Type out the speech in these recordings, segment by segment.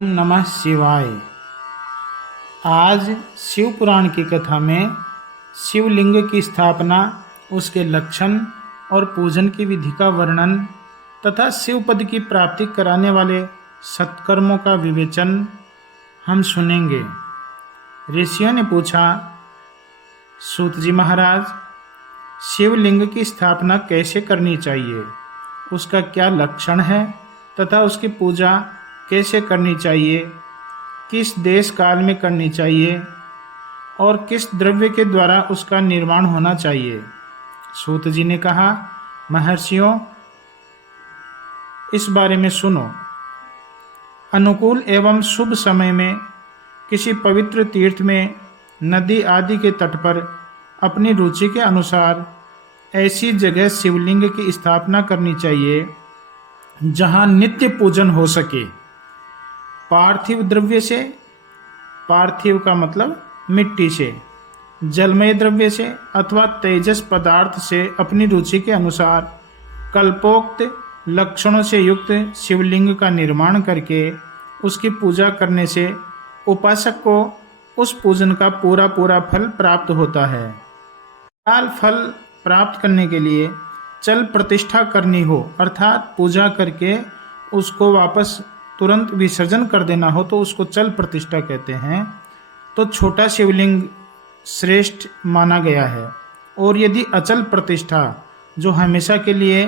नमः शिवाय। आज शिव पुराण की कथा में शिवलिंग की स्थापना, उसके लक्षण और पूजन की विधि का वर्णन तथा शिव पद की प्राप्ति कराने वाले सत्कर्मों का विवेचन हम सुनेंगे। ऋषियों ने पूछा, सूत जी महाराज, शिवलिंग की स्थापना कैसे करनी चाहिए, उसका क्या लक्षण है तथा उसकी पूजा कैसे करनी चाहिए, किस देश काल में करनी चाहिए और किस द्रव्य के द्वारा उसका निर्माण होना चाहिए। सूत जी ने कहा, महर्षियों, इस बारे में सुनो। अनुकूल एवं शुभ समय में किसी पवित्र तीर्थ में, नदी आदि के तट पर अपनी रुचि के अनुसार ऐसी जगह शिवलिंग की स्थापना करनी चाहिए जहाँ नित्य पूजन हो सके। पार्थिव द्रव्य से, पार्थिव का मतलब मिट्टी से, जलमय द्रव्य से अथवा तेजस पदार्थ से अपनी रुचि के अनुसार कल्पोक्त लक्षणों से युक्त शिवलिंग का निर्माण करके उसकी पूजा करने से उपासक को उस पूजन का पूरा फल प्राप्त होता है। फल प्राप्त करने के लिए चल प्रतिष्ठा करनी हो, अर्थात पूजा करके उसको वापस तुरंत विसर्जन कर देना हो तो उसको चल प्रतिष्ठा कहते हैं। तो छोटा शिवलिंग श्रेष्ठ माना गया है। और यदि अचल प्रतिष्ठा, जो हमेशा के लिए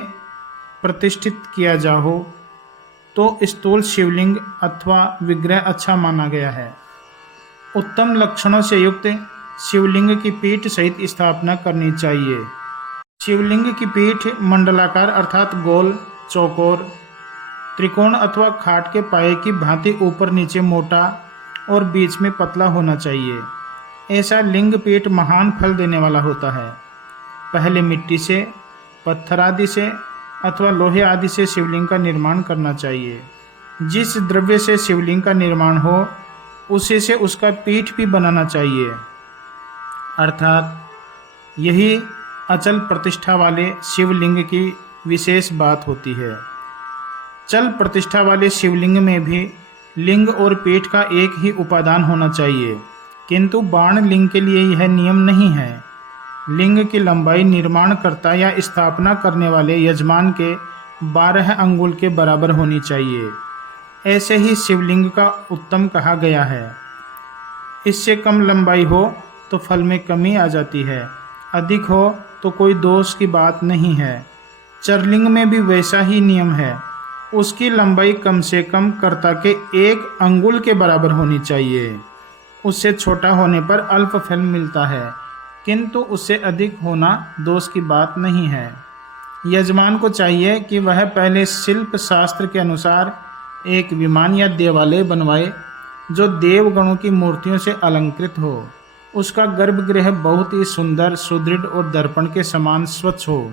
प्रतिष्ठित किया जा हो, तो स्थूल शिवलिंग अथवा विग्रह अच्छा माना गया है। उत्तम लक्षणों से युक्त शिवलिंग की पीठ सहित स्थापना करनी चाहिए। शिवलिंग की पीठ मंडलाकार अर्थात गोल, चौकोर, त्रिकोण अथवा खाट के पाए की भांति ऊपर नीचे मोटा और बीच में पतला होना चाहिए। ऐसा लिंग पीठ महान फल देने वाला होता है। पहले मिट्टी से, पत्थर आदि से अथवा लोहे आदि से शिवलिंग का निर्माण करना चाहिए। जिस द्रव्य से शिवलिंग का निर्माण हो उसी से उसका पीठ भी बनाना चाहिए, अर्थात यही अचल प्रतिष्ठा वाले शिवलिंग की विशेष बात होती है। चल प्रतिष्ठा वाले शिवलिंग में भी लिंग और पीठ का एक ही उपादान होना चाहिए, किंतु बाण लिंग के लिए यह नियम नहीं है। लिंग की लंबाई निर्माणकर्ता या स्थापना करने वाले यजमान के 12 अंगुल के बराबर होनी चाहिए। ऐसे ही शिवलिंग का उत्तम कहा गया है। इससे कम लंबाई हो तो फल में कमी आ जाती है, अधिक हो तो कोई दोष की बात नहीं है। चरलिंग में भी वैसा ही नियम है। उसकी लंबाई कम से कम कर्ता के 1 अंगुल के बराबर होनी चाहिए। उससे छोटा होने पर अल्प फल मिलता है, किंतु उससे अधिक होना दोष की बात नहीं है। यजमान को चाहिए कि वह पहले शिल्प शास्त्र के अनुसार एक विमान या देवालय बनवाए जो देवगणों की मूर्तियों से अलंकृत हो। उसका गर्भगृह बहुत ही सुंदर, सुदृढ़ और दर्पण के समान स्वच्छ हो।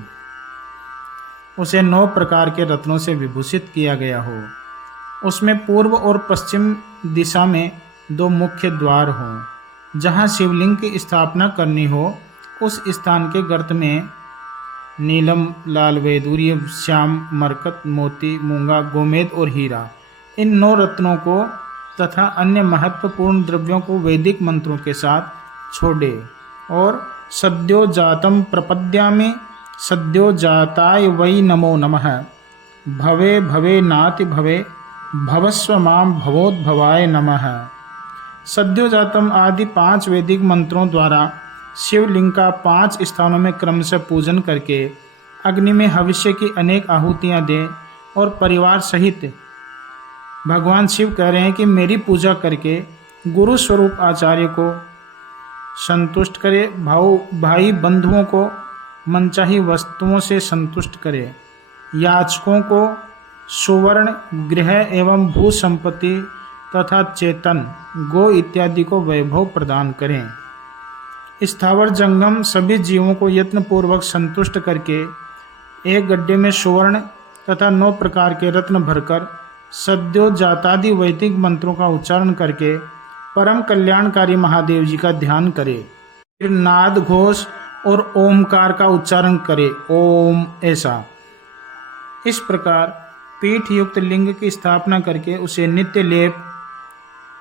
उसे 9 प्रकार के रत्नों से विभूषित किया गया हो। उसमें पूर्व और पश्चिम दिशा में 2 मुख्य द्वार हों। जहाँ शिवलिंग की स्थापना करनी हो उस स्थान के गर्त में नीलम, लाल वैदूर्य, श्याम, मरकत, मोती, मूंगा, गोमेद और हीरा, इन 9 रत्नों को तथा अन्य महत्वपूर्ण द्रव्यों को वैदिक मंत्रों के साथ छोड़े और सद्यो जातम प्रपद्यामि, सद्यो जाताय वै नमो नमः, भवे भवे नाति भवे, भवस्व माम भवोद्भवाय नमः। सद्यो जातम आदि 5 वैदिक मंत्रों द्वारा शिवलिंग का 5 स्थानों में क्रमशः पूजन करके अग्नि में भविष्य की अनेक आहुतियाँ दें और परिवार सहित भगवान शिव कह रहे हैं कि मेरी पूजा करके गुरु स्वरूप आचार्य को संतुष्ट करे, भाई बंधुओं को मनचाही वस्तुओं से संतुष्ट करे, याचकों को सुवर्ण, गृह एवं भू संपत्ति तथा चेतन, गो इत्यादि को वैभव प्रदान करें। स्थावर जंगम सभी जीवों को यत्नपूर्वक संतुष्ट करके एक गड्ढे में सुवर्ण तथा 9 प्रकार के रत्न भरकर सद्यो जातादि वैदिक मंत्रों का उच्चारण करके परम कल्याणकारी महादेव जी का ध्यान करे। फिर नाद घोष और ओमकार का उच्चारण करे, ओम ऐसा। इस प्रकार पीठ युक्त लिंग की स्थापना करके उसे नित्य लेप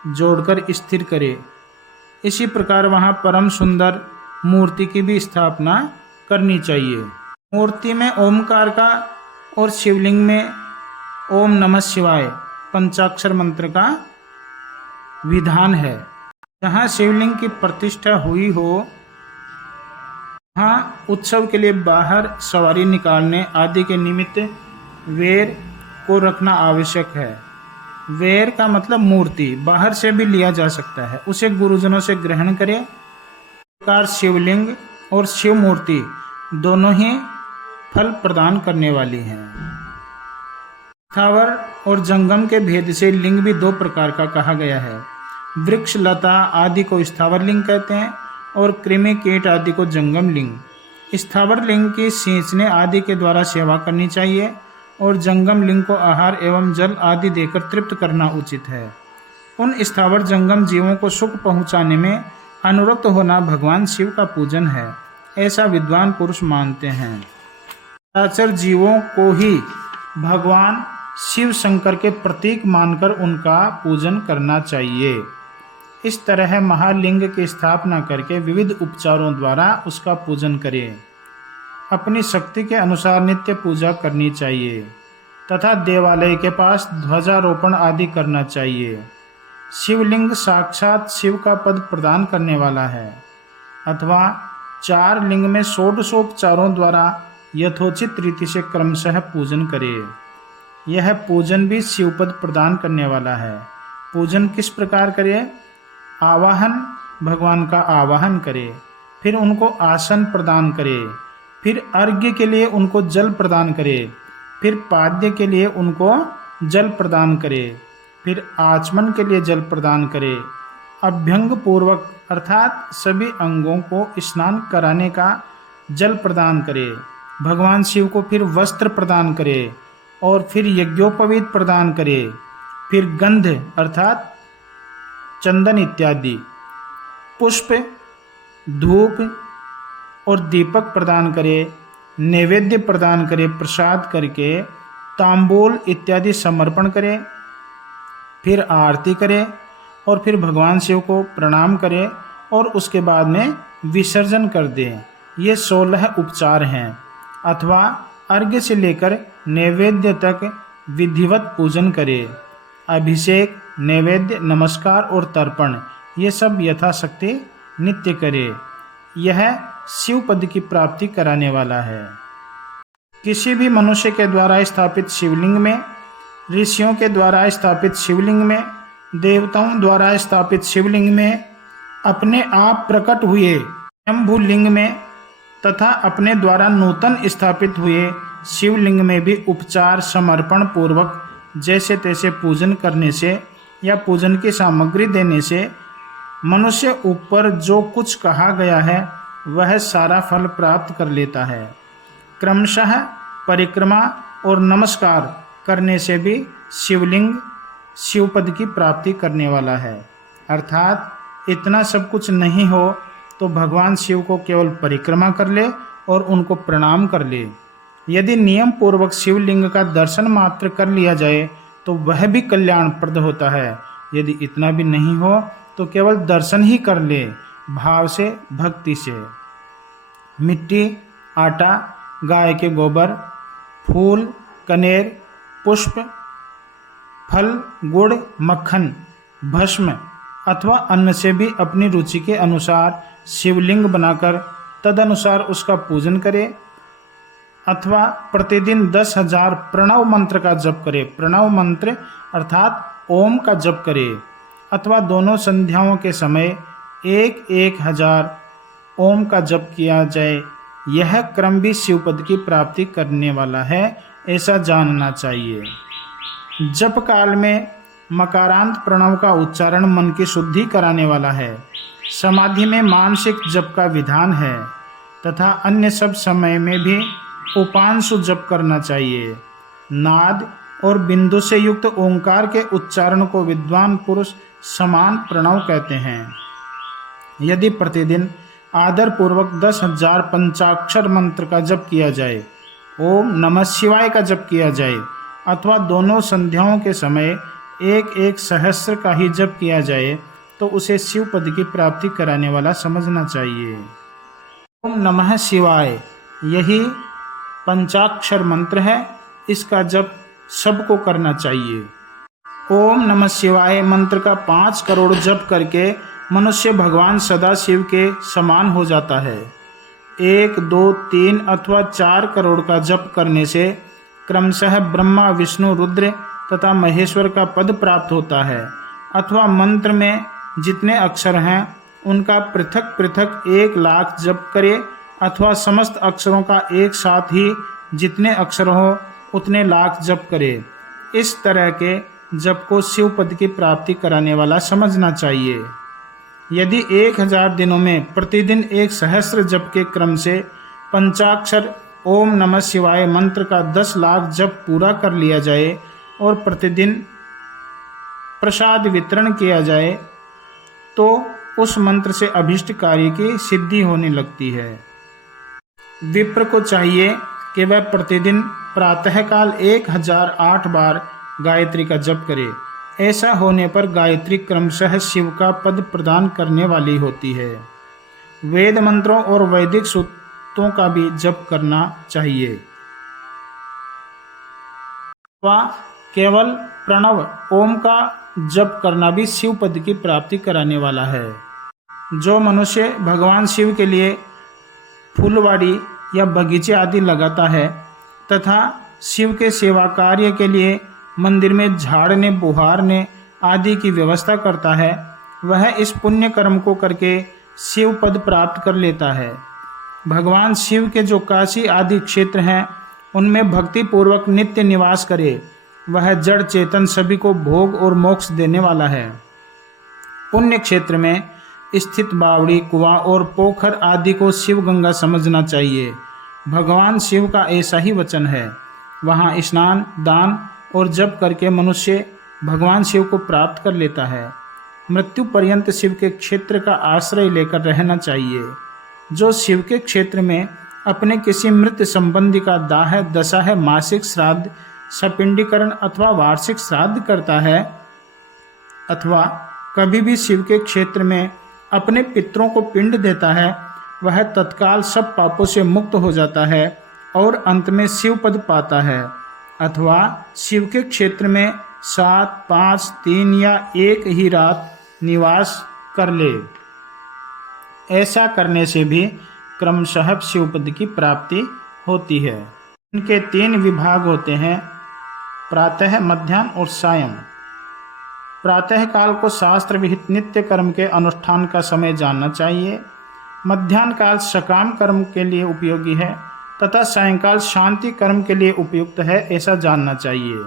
जोड़कर स्थिर करे। इसी प्रकार वहाँ परम सुंदर मूर्ति की भी स्थापना करनी चाहिए। मूर्ति में ओमकार का और शिवलिंग में ओम नमः शिवाय पंचाक्षर मंत्र का विधान है। जहाँ शिवलिंग की प्रतिष्ठा हुई हो वहाँ उत्सव के लिए बाहर सवारी निकालने आदि के निमित्त वेर को रखना आवश्यक है। वेर का मतलब मूर्ति, बाहर से भी लिया जा सकता है, उसे गुरुजनों से ग्रहण करें। प्रकार शिवलिंग और शिव मूर्ति दोनों ही फल प्रदान करने वाली हैं। स्थावर और जंगम के भेद से लिंग भी दो प्रकार का कहा गया है। वृक्ष लता आदि को स्थावर लिंग कहते हैं और कृमि कीट आदि को जंगम लिंग। स्थावर लिंग की सींचने आदि के द्वारा सेवा करनी चाहिए और जंगम लिंग को आहार एवं जल आदि देकर तृप्त करना उचित है। उन स्थावर जंगम जीवों को सुख पहुँचाने में अनुरक्त होना भगवान शिव का पूजन है, ऐसा विद्वान पुरुष मानते हैं। चराचर जीवों को ही भगवान शिव शंकर के प्रतीक मानकर उनका पूजन करना चाहिए। इस तरह महालिंग की स्थापना करके विविध उपचारों द्वारा उसका पूजन करें। अपनी शक्ति के अनुसार नित्य पूजा करनी चाहिए तथा देवालय के पास ध्वजारोपण आदि करना चाहिए। शिवलिंग साक्षात शिव का पद प्रदान करने वाला है अथवा चार लिंग में षोडशोपचारों द्वारा यथोचित रीति से क्रमशः पूजन करे। यह पूजन भी शिवपद प्रदान करने वाला है। पूजन किस प्रकार करे? आवाहन, भगवान का आवाहन करे, फिर उनको आसन प्रदान करे, फिर अर्घ्य के लिए उनको जल प्रदान करे, फिर पाद्य के लिए उनको जल प्रदान करे, फिर आचमन के लिए जल प्रदान करे। अभ्यंग पूर्वक अर्थात सभी अंगों को स्नान कराने का जल प्रदान करे। भगवान शिव को फिर वस्त्र प्रदान करे और फिर यज्ञोपवीत प्रदान करे, फिर गंध अर्थात चंदन इत्यादि, पुष्प, धूप और दीपक प्रदान करे, नैवेद्य प्रदान करे, प्रसाद करके तांबूल इत्यादि समर्पण करे, फिर आरती करे और फिर भगवान शिव को प्रणाम करे और उसके बाद में विसर्जन कर दे। ये 16 उपचार हैं अथवा अर्घ्य से लेकर नैवेद्य तक विधिवत पूजन करे। अभिषेक, नैवेद्य, नमस्कार और तर्पण ये सब यथाशक्ति नित्य करे। यह शिव पद की प्राप्ति कराने वाला है। किसी भी मनुष्य के द्वारा स्थापित शिवलिंग में, ऋषियों के द्वारा स्थापित शिवलिंग में, देवताओं द्वारा स्थापित शिवलिंग में, अपने आप प्रकट हुए स्वयंभू लिंग में तथा अपने द्वारा नूतन स्थापित हुए शिवलिंग में भी उपचार समर्पण पूर्वक जैसे तैसे पूजन करने से या पूजन की सामग्री देने से मनुष्य ऊपर जो कुछ कहा गया है वह सारा फल प्राप्त कर लेता है। क्रमशः परिक्रमा और नमस्कार करने से भी शिवलिंग शिवपद की प्राप्ति करने वाला है। अर्थात इतना सब कुछ नहीं हो तो भगवान शिव को केवल परिक्रमा कर ले और उनको प्रणाम कर ले। यदि नियम पूर्वक शिवलिंग का दर्शन मात्र कर लिया जाए तो वह भी कल्याणप्रद होता है। यदि इतना भी नहीं हो तो केवल दर्शन ही कर ले, भाव से, भक्ति से। मिट्टी, आटा, गाय के गोबर, फूल, कनेर, पुष्प, फल, गुड़, मक्खन, भस्म अथवा अन्न से भी अपनी रुचि के अनुसार शिवलिंग बनाकर तदनुसार उसका पूजन करे अथवा प्रतिदिन 10,000 प्रणव मंत्र का जप करे। प्रणव मंत्र अर्थात ओम का जप करे अथवा दोनों संध्याओं के समय 1,000 ओम का जप किया जाए। यह क्रम भी शिवपद की प्राप्ति करने वाला है, ऐसा जानना चाहिए। जप काल में मकारांत प्रणव का उच्चारण मन की शुद्धि कराने वाला है। समाधि में मानसिक जप का विधान है तथा अन्य सब समय में भी उपांशु जप करना चाहिए। नाद और बिंदु से युक्त ओंकार के उच्चारण को विद्वान पुरुष समान प्रणव कहते हैं। यदि प्रतिदिन आदर पूर्वक 10,000 पंचाक्षर मंत्र का जप किया जाए, ओम नमः शिवाय का जप किया जाए अथवा दोनों संध्याओं के समय एक एक सहस्र का ही जप किया जाए तो उसे शिव पद की प्राप्ति कराने वाला समझना चाहिए। ओम नमः शिवाय यही पंचाक्षर मंत्र है, इसका जप सबको करना चाहिए। ओम नमः शिवाय मंत्र का 5 करोड़ जप करके मनुष्य भगवान सदाशिव के समान हो जाता है। 1, 2, 3 अथवा 4 करोड़ का जप करने से क्रमशः ब्रह्मा, विष्णु, रुद्र तथा महेश्वर का पद प्राप्त होता है। अथवा मंत्र में जितने अक्षर हैं उनका पृथक पृथक 1 लाख जप करे अथवा समस्त अक्षरों का एक साथ ही जितने अक्षर हो उतने लाख जप करे। इस तरह के जप को शिव पद की प्राप्ति कराने वाला समझना चाहिए। यदि 1000 दिनों में प्रतिदिन 1 सहस्र जप के क्रम से पंचाक्षर ओम नमः शिवाय मंत्र का 10 लाख जप पूरा कर लिया जाए और प्रतिदिन प्रसाद वितरण किया जाए तो उस मंत्र से अभिष्ट कार्य की सिद्धि होने लगती है। विप्र को चाहिए कि वह प्रतिदिन प्रातःकाल 1008 बार गायत्री का जप करे। ऐसा होने पर गायत्री क्रमशः शिव का पद प्रदान करने वाली होती है। वेद मंत्रों और वैदिक सूक्तों का भी जप करना चाहिए। वा केवल प्रणव ओम का जप करना भी शिव पद की प्राप्ति कराने वाला है। जो मनुष्य भगवान शिव के लिए फूलवाड़ी या बगीचे आदि लगाता है तथा शिव के सेवा कार्य के लिए मंदिर में झाड़ने, बुहारने आदि की व्यवस्था करता है, वह इस पुण्य कर्म को करके शिव पद प्राप्त कर लेता है। भगवान शिव के जो काशी आदि क्षेत्र हैं उनमें भक्ति पूर्वक नित्य निवास करे, वह जड़ चेतन सभी को भोग और मोक्ष देने वाला है। पुण्य क्षेत्र में स्थित बावड़ी, कुआं और पोखर आदि को शिव गंगा समझना चाहिए। भगवान शिव का ऐसा ही वचन है। वहाँ स्नान, दान और जप करके मनुष्य भगवान शिव को प्राप्त कर लेता है। मृत्यु पर्यंत शिव के क्षेत्र का आश्रय लेकर रहना चाहिए। जो शिव के क्षेत्र में अपने किसी मृत संबंधी का दाह, दशा, मासिक श्राद्ध, सपिंडीकरण अथवा वार्षिक श्राद्ध करता है अथवा कभी भी शिव के क्षेत्र में अपने पितरों को पिंड देता है, वह तत्काल सब पापों से मुक्त हो जाता है और अंत में शिव पद पाता है। अथवा शिव के क्षेत्र में 7, 5, 3 या 1 ही रात निवास कर ले। ऐसा करने से भी क्रमशः शिव पद की प्राप्ति होती है। इनके 3 विभाग होते हैं, प्रातः, मध्याह्न और सायं। प्रातः काल को शास्त्र विहित नित्य कर्म के अनुष्ठान का समय जानना चाहिए। मध्याह्न काल सकाम कर्म के लिए उपयोगी है तथा सायंकाल शांति कर्म के लिए उपयुक्त है, ऐसा जानना चाहिए।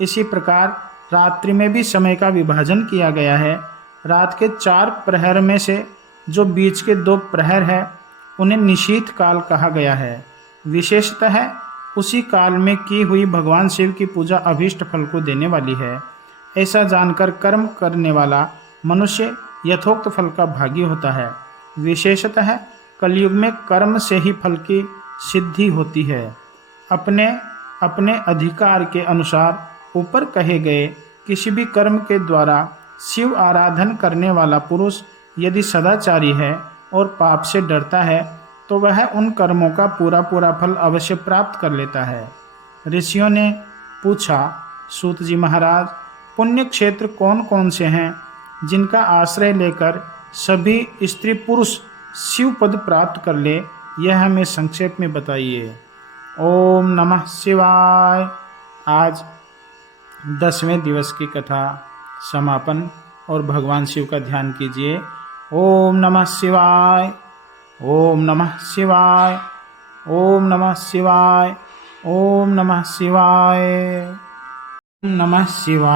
इसी प्रकार रात्रि में भी समय का विभाजन किया गया है। रात के 4 प्रहर में से जो बीच के 2 प्रहर है उन्हें निशीथ काल कहा गया है। विशेषतः उसी काल में की हुई भगवान शिव की पूजा अभीष्ट फल को देने वाली है। ऐसा जानकर कर्म करने वाला मनुष्य यथोक्त फल का भागी होता है। विशेषतः कलयुग में कर्म से ही फल की सिद्धि होती है। अपने अपने अधिकार के अनुसार ऊपर कहे गए किसी भी कर्म के द्वारा शिव आराधन करने वाला पुरुष यदि सदाचारी है और पाप से डरता है तो वह उन कर्मों का पूरा पूरा फल अवश्य प्राप्त कर लेता है। ऋषियों ने पूछा, सूत जी महाराज, पुण्य क्षेत्र कौन कौन से हैं जिनका आश्रय लेकर सभी स्त्री पुरुष शिव पद प्राप्त कर ले, यह हमें संक्षेप में बताइए। ओम नमः शिवाय। आज 10वें दिवस की कथा समापन और भगवान शिव का ध्यान कीजिए। ओम नमः शिवाय, ओम नमः शिवाय, ओम नमः शिवाय, ओम नमः शिवाय, ओम नमः शिवाय।